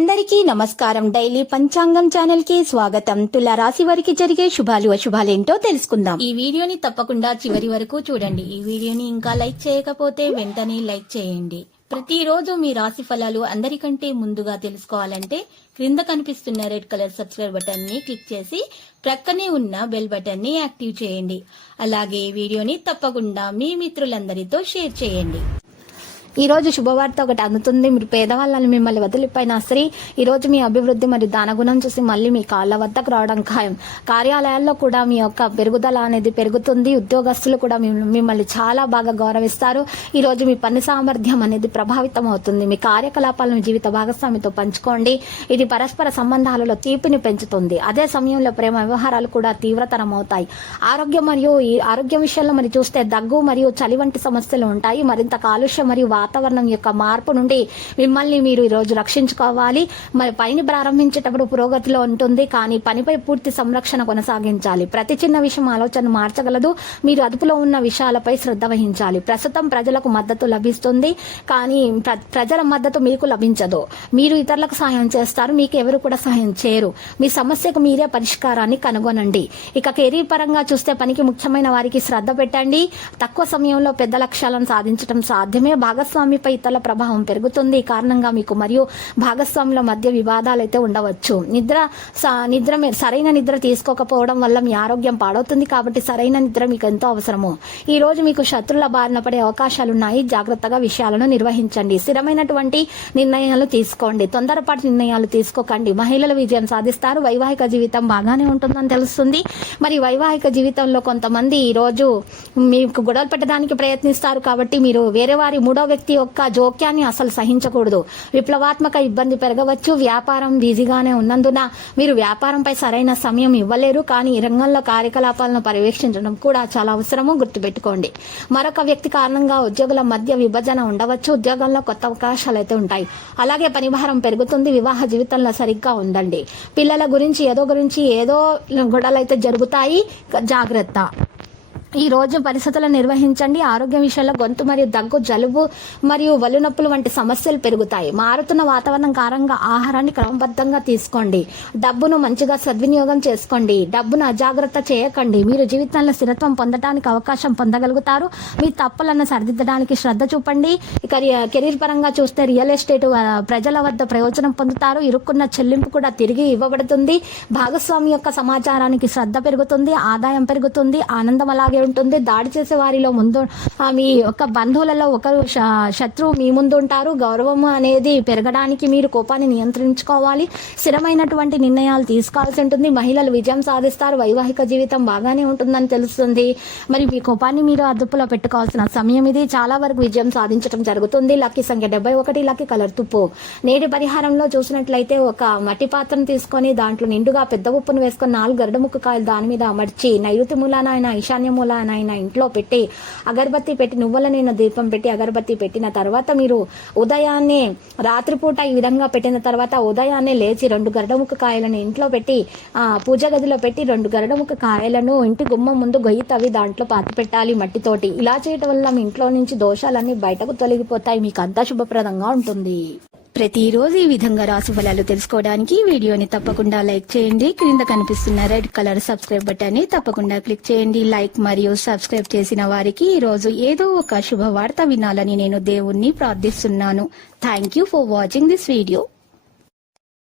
అందరికీ నమస్కారం. డైలీ పంచాంగం ఛానల్ కి స్వాగతం. తుల రాశి వారికి జరిగే శుభాలు అశుభాలేంటో తెలుసుకుందాం. ఈ వీడియోని తప్పకుండా చివరి వరకు చూడండి. ఈ వీడియోని ఇంకా లైక్ చేయకపోతే వెంటనే లైక్ చేయండి. ప్రతిరోజు మీ రాశి ఫలాలు అందరికంటే ముందుగా తెలుసుకోవాలంటే క్రింద కనిపిస్తున్న రెడ్ కలర్ సబ్స్క్రైబ్ బటన్ ని క్లిక్ చేసి ప్రక్కనే ఉన్న బెల్ బటన్ ని యాక్టివ్ చేయండి. అలాగే వీడియోని తప్పకుండా మీ మిత్రులందరితో షేర్ చేయండి. ఈ రోజు శుభవార్త ఒకటి అందుతుంది. మీరు పేదవాళ్ళని మిమ్మల్ని వదిలిపోయినా సరే ఈ రోజు మీ అభివృద్ధి మరియు దానగుణం చూసి మళ్ళీ మీ కాళ్ళ వద్దకు రావడం ఖాయం. కార్యాలయాల్లో కూడా మీ యొక్క పెరుగుదల అనేది పెరుగుతుంది. ఉద్యోగస్తులు కూడా మిమ్మల్ని చాలా బాగా గౌరవిస్తారు. ఈ రోజు మీ పని సామర్థ్యం అనేది ప్రభావితం అవుతుంది. మీ కార్యకలాపాలను జీవిత భాగస్వామితో పంచుకోండి. ఇది పరస్పర సంబంధాలలో తీపిని పెంచుతుంది. అదే సమయంలో ప్రేమ వ్యవహారాలు కూడా తీవ్రతరం అవుతాయి. ఆరోగ్యం విషయంలో మరి చూస్తే దగ్గు మరియు చలి వంటి సమస్యలు ఉంటాయి. మరింత కాలుష్యం మరియు వాతావరణం యొక్క మార్పు నుండి మిమ్మల్ని మీరు ఈ రోజు రక్షించుకోవాలి. మరి పనిని ప్రారంభించేటప్పుడు పురోగతిలో ఉంటుంది, కానీ పనిపై పూర్తి సంరక్షణ కొనసాగించాలి. ప్రతి చిన్న విషయం ఆలోచన మార్చగలదు. మీరు అదుపులో ఉన్న విషయాలపై శ్రద్ధ వహించాలి. ప్రస్తుతం ప్రజలకు మద్దతు లభిస్తుంది, కానీ ప్రజల మద్దతు మీకు లభించదు. మీరు ఇతరులకు సహాయం చేస్తారు, మీకు ఎవరు కూడా సహాయం చేయరు. మీ సమస్యకు మీరే పరిష్కారాన్ని కనుగొనండి. ఇక కెరీర్ పరంగా చూస్తే పనికి ముఖ్యమైన వారికి శ్రద్ధ పెట్టండి. తక్కువ సమయంలో పెద్ద లక్ష్యాలను సాధించడం సాధ్యమే. భాగస్వామిపై ఇతరుల ప్రభావం పెరుగుతుంది. కారణంగా మీకు మరియు భాగస్వాముల మధ్య వివాదాలు అయితే ఉండవచ్చు. సరైన నిద్ర తీసుకోకపోవడం వల్ల మీ ఆరోగ్యం పాడవుతుంది, కాబట్టి సరైన నిద్ర మీకు ఎంతో అవసరము. ఈ రోజు మీకు శత్రుల బారిన పడే అవకాశాలున్నాయి. జాగ్రత్తగా విషయాలను నిర్వహించండి. స్థిరమైనటువంటి నిర్ణయాలు తీసుకోండి. తొందరపాటు నిర్ణయాలు తీసుకోకండి. మహిళలు విజయం సాధిస్తారు. వైవాహిక జీవితం బాగానే ఉంటుందని తెలుస్తుంది. మరి వైవాహిక జీవితంలో కొంతమంది ఈ రోజు మీకు గొడవలు పెట్టడానికి ప్రయత్నిస్తారు, కాబట్టి మీరు వేరే వారి మూడో వ్యక్తి యొక్క జోక్యాన్ని అసలు సహించకూడదు. విప్లవాత్మక ఇబ్బంది పెరగవచ్చు. వ్యాపారం బిజీగానే ఉన్నందున మీరు వ్యాపారంపై సరైన సమయం ఇవ్వలేరు, కానీ ఈ రంగంలో కార్యకలాపాలను పర్యవేక్షించడం కూడా చాలా అవసరము. గుర్తుపెట్టుకోండి. మరొక వ్యక్తి కారణంగా ఉద్యోగుల మధ్య విభజన ఉండవచ్చు. ఉద్యోగంలో కొత్త అవకాశాలు అయితే ఉంటాయి. అలాగే పనిభారం పెరుగుతుంది. వివాహ జీవితంలో సరిగ్గా ఉండండి. పిల్లల గురించి ఏదో గొడవలు అయితే జరుగుతాయి. జాగ్రత్త. ఈ రోజు పరిస్థితులను నిర్వహించండి. ఆరోగ్య విషయంలో గొంతు మరియు దగ్గు, జలుబు మరియు వలు నొప్పులు వంటి సమస్యలు పెరుగుతాయి. మారుతున్న వాతావరణం కారణంగా ఆహారాన్ని క్రమబద్ధంగా తీసుకోండి. డబ్బును మంచిగా సద్వినియోగం చేసుకోండి. డబ్బును అజాగ్రత్త చేయకండి. మీరు జీవితంలో స్థిరత్వం పొందడానికి అవకాశం పొందగలుగుతారు. మీ తప్పులను సరిదిద్దడానికి శ్రద్ధ చూపండి. ఇక కెరీర్ పరంగా చూస్తే రియల్ ఎస్టేట్ ప్రజల వద్ద ప్రయోజనం పొందుతారు. ఇరుక్కున్న చెల్లింపు కూడా తిరిగి ఇవ్వబడుతుంది. భాగస్వామి యొక్క సమాచారానికి శ్రద్ధ పెరుగుతుంది. ఆదాయం పెరుగుతుంది. ఆనందం అలాగే ఉంటుంది. దాడి చేసే వారిలో ముందు మీ యొక్క బంధువులలో ఒకరు శత్రువు మీ ముందు ఉంటారు. గౌరవం అనేది పెరగడానికి మీరు కోపాన్ని నియంత్రించుకోవాలి. స్థిరమైనటువంటి నిర్ణయాలు తీసుకోవాల్సి ఉంటుంది. మహిళలు విజయం సాధిస్తారు. వైవాహిక జీవితం బాగానే ఉంటుందని తెలుస్తుంది. మరి మీ కోపాన్ని మీరు అదుపులో పెట్టుకోవాల్సిన సమయం ఇది. చాలా వరకు విజయం సాధించడం జరుగుతుంది. లక్కీ సంఖ్య 71. లక్కీ కలర్ తుప్పు. నేటి పరిహారంలో చూసినట్లయితే ఒక మట్టి పాత్రను తీసుకొని దాంట్లో నిండుగా పెద్ద ఉప్పును వేసుకొని 4 గరుడముక్క కాయలు దాని మీద అమర్చి నైరుతి మూలాన ఈశాన్య మూలాన ఇంట్లో పెట్టి అగరబత్తి పెట్టి నువ్వులనైనా దీపం పెట్టి అగరబత్తి పెట్టిన తర్వాత మీరు ఉదయాన్నే రాత్రిపూట ఈ విధంగా పెట్టిన తర్వాత ఉదయాన్నే లేచి 2 గరుడముక్క కాయలను ఇంట్లో పెట్టి పూజ గదిలో పెట్టి 2 గరుడముక్క కాయలను ఇంటి గుమ్మం ముందు గొయ్యి తవ్వి దాంట్లో పాతి పెట్టాలి మట్టితోటి. ఇలా చేయటం వల్ల మీ ఇంట్లో నుంచి దోషాలన్నీ బయటకు తొలగిపోతాయి. మీకు అంతా శుభప్రదంగా ఉంటుంది. ప్రతిరోజు ఈ విధంగా రాశి ఫలాలు తెలుసుకోవడానికి వీడియోని తప్పకుండా లైక్ చేయండి. క్రింద కనిపిస్తున్న రెడ్ కలర్ సబ్స్క్రైబ్ బటన్ ని తప్పకుండా క్లిక్ చేయండి. లైక్ మరియు సబ్స్క్రైబ్ చేసిన వారికి ఈ రోజు ఏదో ఒక శుభవార్త వినాలని నేను దేవుణ్ణి ప్రార్థిస్తున్నాను. Thank you for watching this video.